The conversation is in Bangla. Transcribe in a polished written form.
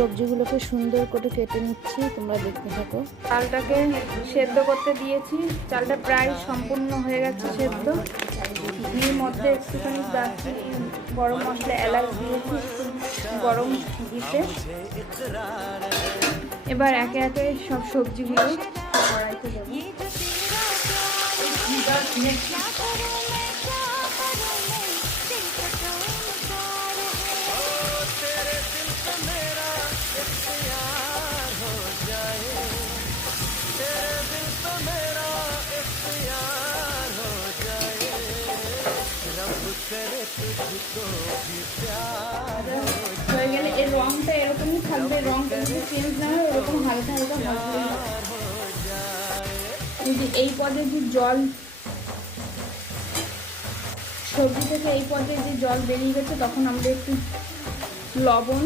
সবজিগুলোকে সুন্দর করে কেটে নিচ্ছি, তোমরা দেখতে থাকো। চালটাকে সেদ্ধ করতে দিয়েছি, চালটা প্রায় সম্পূর্ণ হয়ে গেছে সেদ্ধ। ঘির মধ্যে একটুখানি দারচিনি, গরম মশলা, এলাচ দিয়েছি গরম ঘিতে। এবার একে একে সব সবজিগুলো কড়াইতে দেবো। হয়ে গেলে এর রংটা এরকমই থাকবে, রংটা যদি চেঞ্জ না হয় ওরকম হালকা হালকা ভাজলে যদি এই পদে যে জল, সবজি থেকে এই পদে যে জল বেরিয়ে গেছে তখন আমরা একটু লবণ